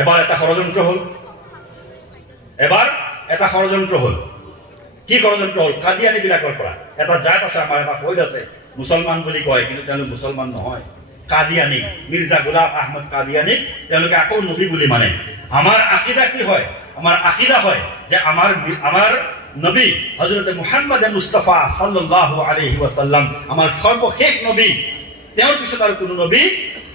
এবাৰ এটা ষড়যন্ত্ৰ হল। কি ষড়যন্ত্ৰ হল? কাদিয়ানী বিলাকৰ পৰা এটা জাত আছে, আমাৰ এটা ফৈদ আছে, মুছলমান বুলি কয়, কিন্তু তেওঁলোক মুছলমান নহয়। কাদিয়ানী, মিৰ্জা গোলাম আহমদ কাদিয়ানী, তেওঁলোকে আকৌ নবী বুলি মানে। আমাৰ আকিদা কি হয়? আমাৰ আকিদা হয় যে আমাৰ নবী হযৰত মুহাম্মদ মুস্তাফা সাল্লাল্লাহু আলাইহি ওয়াসাল্লাম আমাৰ সৰ্বশেষ নবী, তেওঁৰ পিছত আৰু কোনো নবী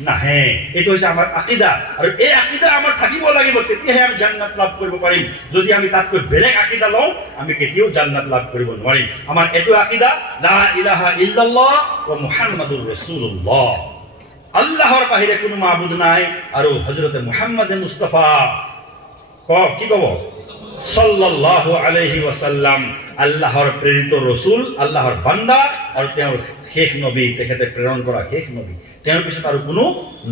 নাহে। এইটো হৈছে আমাৰ আকিদা, আৰু এই আকিদা আমাৰ থাকিব লাগিব, তেতিয়াহে আমি জান্নাত লাভ কৰিব পাৰিম। যদি আমি তাতকৈ বেলেগ আকিদা লওঁ, আমি কেতিয়াও জান্নাত লাভ কৰিব নোৱাৰিম। আমাৰ এইটো আকিদা, লা ইলাহা ইল্লাল্লাহ ওয়া মুহাম্মাদুৰ ৰাসূলুল্লাহ, আল্লাহৰ বাহিৰে কোনো মাবুদ নাই, আৰু হযৰত মুহাম্মদ মুস্তাফা কি কব সাল্লাল্লাহু আলাইহি ওয়াসাল্লাম আল্লাহৰ প্ৰেৰিত ৰসুল, আল্লাহৰ বান্দা, আৰু তেওঁৰ শেষ নবী, তেখেতে প্ৰেৰণ কৰা শেষ নবী। তেওঁৰ পিছত আৰু কোনো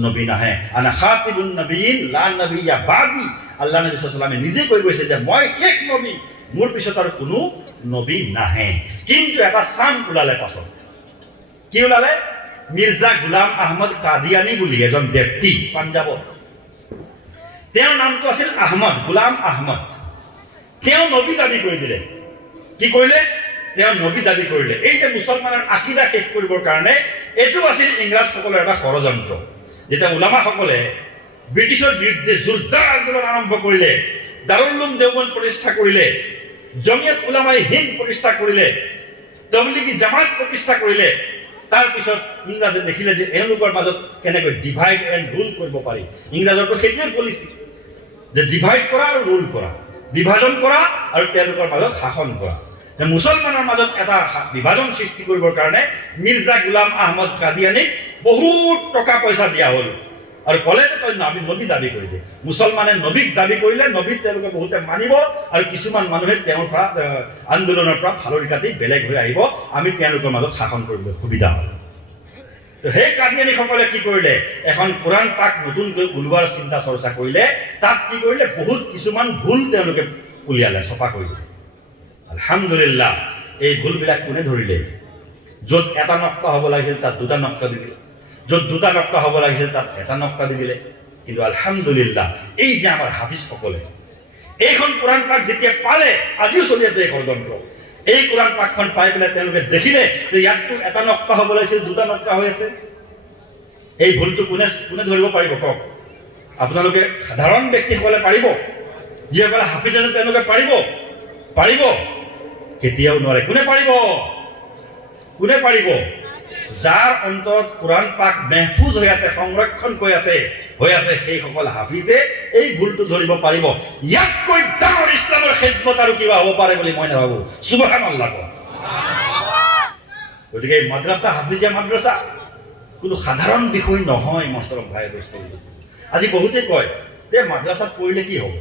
নবী নাহে। আনা খাতিবুন নবিয়িন লা নবিয়্যা বাদি, আল্লাহ নবী সাল্লাল্লাহু আলাইহি ওয়াসাল্লামে নিজে কৈ গৈছে যে মই শেষ নবী, মোৰ পিছত আৰু কোনো নবী নাহে। কিন্তু এটা চাম ওলালে পাছত। কি ওলালে? মিৰ্জা গোলাম আহমদ কাদিয়ানী বুলি এজন ব্যক্তি পাঞ্জাৱত, তেওঁৰ নামটো আছিল আহমদ, গোলাম আহমদ। তেওঁ নবী দাবী কৰি দিলে। কি কৰিলে? তেওঁ নবী দাবী কৰিলে। এই যে মুছলমানৰ আকিদা শেষ কৰিবৰ কাৰণে এইটো আছিল ইংৰাজসকলৰ এটা ষড়যন্ত্ৰ। যেতিয়া উলামাসকলে ব্ৰিটিছৰ বিৰুদ্ধে জোৰদাৰ আন্দোলন আৰম্ভ কৰিলে, দাৰুল উলুম দেওবন্দ প্ৰতিষ্ঠা কৰিলে, জমিয়ত উলামায়ে হিন্দ প্ৰতিষ্ঠা কৰিলে, তবলিগী জামাত প্ৰতিষ্ঠা কৰিলে, তাৰপিছত ইংৰাজে দেখিলে যে এওঁলোকৰ মাজত কেনেকৈ ডিভাইড এণ্ড ৰুল কৰিব পাৰি। ইংৰাজৰতো সেইটোৱে পলিচি যে ডিভাইড কৰা আৰু ৰুল কৰা, বিভাজন কৰা আৰু তেওঁলোকৰ মাজত শাসন কৰা। মুছলমানৰ মাজত এটা বিভাজন সৃষ্টি কৰিবৰ কাৰণে মিৰ্জা গোলাম আহমদ কাদিয়ানীক বহুত টকা পইচা দিয়া হ'ল, আৰু ক'লে যে তই নবী দাবী কৰি দে। মুছলমানে নবীক দাবী কৰিলে, নবীক তেওঁলোকে বহুতে মানিব, আৰু কিছুমান মানুহে তেওঁৰ পৰা আন্দোলনৰ পৰা ফালৰি কাটি বেলেগ হৈ আহিব, আমি তেওঁলোকৰ মাজত শাসন কৰিবলৈ সুবিধা হ'ল। সেই কাদিয়ানীসকলে কি কৰিলে? এখন কোৰাণ পাক নতুনকৈ ওলোৱাৰ চিন্তা চৰ্চা কৰিলে। তাত কি কৰিলে? বহুত কিছুমান ভুল তেওঁলোকে উলিয়ালে, চফা কৰিলে। আলহামদুলিল্লাহ, এই ভুলবিলাক কোনে ধৰিলে? য'ত এটা নক্কা হ'ব লাগিছিল তাত দুটা নক্কা দি দিলে, য'ত দুটা নক্কা হ'ব লাগিছিল তাত এটা নক্কা দি দিলে। কিন্তু আলহামদুলিল্লাহ, এই যে আমাৰ হাফিজসকলে এইখন কোৰাণ পাক যেতিয়া পালে, আজিও চলি আছে এই ষড়যন্ত্ৰ, এই কোৰাণ পাকখন পাই পেলাই তেওঁলোকে দেখিলে যে ইয়াততো এটা নক্কা হ'ব লাগিছিল, দুটা নক্কা হৈ আছে। এই ভুলটো কোনে ধৰিব পাৰিব কওক? আপোনালোকে সাধাৰণ ব্যক্তিসকলে পাৰিব? যিসকলে হাফিজ আছে তেওঁলোকে পাৰিব? কেতিয়াও নোৱাৰে। কোনে পাৰিব? যাৰ অন্তৰত কোৰাণ পাক মেহফুজ হৈ আছে, সংৰক্ষণ হৈ আছে, সেইসকল হাফিজে এই ভুলটো ধৰিব পাৰিব। ইয়াতকৈ ডাঙৰ ইছলামৰ খেদমত আৰু কিবা হ'ব পাৰে বুলি মই নাভাবো। সুবহানাল্লাহ। গতিকে মাদ্ৰাছা, হাফিজিয়া মাদ্ৰাছা কোনো সাধাৰণ বিষয় নহয় মহতৰম ভাই দোস্ত। আজি বহুতে কয় যে মাদ্ৰাছাত পঢ়িলে কি হ'ব?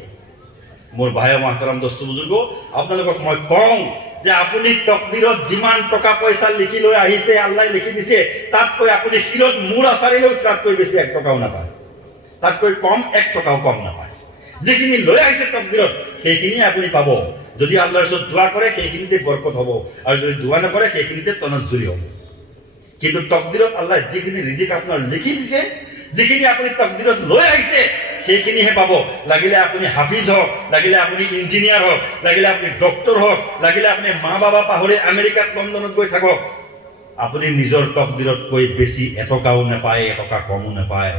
মোৰ ভাই মহতৰম দোস্ত বুজুৰ্গ, আপোনালোকক মই কওঁ যে আপুনি তকদিৰত যিমান টকা পইচা লিখি লৈ আহিছে, আল্লাহ লিখি দিছে, তাতকৈ আপুনি শিৰত মূৰ আচাৰিলেও তাতকৈ বেছি 1 টকাও নাপায়, তাতকৈ কম 1 টকাও কম নাপায়। যিখিনি লৈ আহিছে তকদিৰত সেইখিনি আপুনি পাব। যদি আল্লাহৰ ওচৰত দোৱা কৰে সেইখিনিতে বৰকত হ'ব, আৰু যদি দোৱা নকৰে সেইখিনিতে তনজ্জুলি হ'ব। কিন্তু তকদিৰত আল্লাহ যিখিনি ৰিজিক আপোনাৰ লিখি দিছে, যিখিনি আপুনি তকদিৰত লৈ আহিছে সেইখিনিহে পাব। লাগিলে আপুনি হাফিজ হওক, লাগিলে আপুনি ইঞ্জিনিয়াৰ হওক, লাগিলে আপুনি ডক্টৰ হওক, লাগিলে আপুনি মা বাবা পাহৰি আমেৰিকাত লণ্ডনত গৈ থাকক, আপুনি নিজৰ তকদিৰতকৈ বেছি 1 টকাও নাপায়, 1 টকা কমো নাপায়।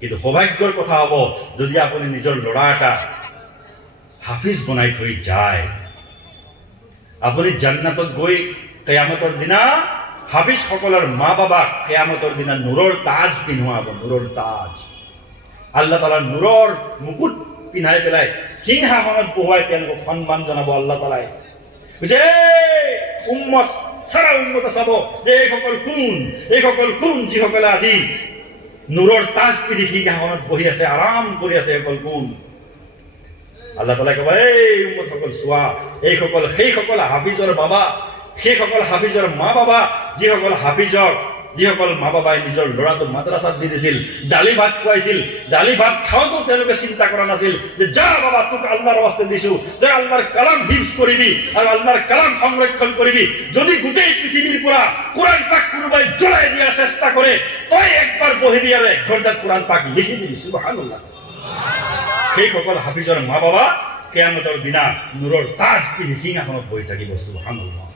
কিন্তু সৌভাগ্যৰ কথা হ'ব যদি আপুনি নিজৰ ল'ৰা এটা হাফিজ বনাই থৈ যায়। আপুনি জান্নাতত গৈ কিয়ামতৰ দিনা হাফিজসকলৰ মা বাবাক কিয়ামতৰ দিনা নূৰৰ তাজ পিন্ধোৱাব, নূৰৰ তাজ। আল্লাহ তাআলাৰ নূৰৰ মুকুট পিন্ধাই পেলাই সিংহাসনত বহুৱাই তেওঁলোকক সন্মান জনাব আল্লাহ তাআলাই। যে উম্মত সাৰা উম্মত চাব যে এইসকল কোন যিসকলে আজি নূৰৰ তাজ পিন্ধি সিংহাসনত বহি আছে, আৰাম কৰি আছে, এইসকল কোন? আল্লাহ তাআলাই ক'ব, এই উম্মতসকল চোৱা, সেইসকল হাফিজৰ বাবা, সেইসকল হাফিজৰ মা বাবা, যিসকল হাফিজক যিসকল মা বাবাই নিজৰ ল'ৰাটোক মাদ্ৰাছাত দি দিছিল, দালি ভাত খুৱাইছিল, দালি ভাত খাওঁতেও তেওঁলোকে চিন্তা কৰা নাছিল যে যা বাবা তোক আল্লাহৰ বাস্তে দিছো, তই আল্লাহৰ কালাম হিফজ কৰিবি আৰু আল্লাহৰ কালাম সংৰক্ষণ কৰিবি। যদি গোটেই পৃথিৱীৰ পৰা কোৰআন পাক কোনোবাই জ্বলাই দিয়াৰ চেষ্টা কৰে, তই একবাৰ বহিবি আৰু 1 ঘণ্টাত কোৰআন পাক লিখি দিবি। সুবহানাল্লাহ। সেইসকল হাফিজৰ মা বাবা কিয়ামতৰ দিনা নূৰৰ তাজ পিন্ধি সিংহাসনত বহি থাকিব। সুবহানাল্লাহ।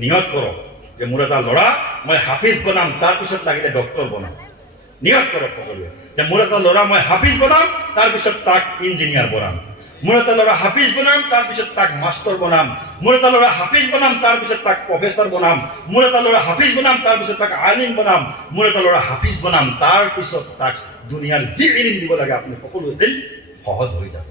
নিয়ত কৰক যে মোৰ এটা ল'ৰা মই হাফিজ বনাম, তাৰপিছত লাগিলে ডক্টৰ বনাম। নিয়ত কৰক সকলোৱে যে মোৰ এটা ল'ৰা মই হাফিজ বনাম, তাৰপিছত তাক ইঞ্জিনিয়াৰ বনাম। মোৰ এটা ল'ৰা হাফিজ বনাম, তাৰপিছত তাক মাষ্টৰ বনাম। মোৰ এটা ল'ৰা হাফিজ বনাম, তাৰপিছত তাক প্ৰফেচৰ বনাম। মোৰ এটা ল'ৰা হাফিজ বনাম, তাৰপিছত তাক আলিম বনাম। মোৰ এটা ল'ৰা হাফিজ বনাম, তাৰপিছত তাক দুনিয়াৰ যি ইলিম দিব লাগে আপুনি সকলোৱে দিল সহজ হৈ যাব।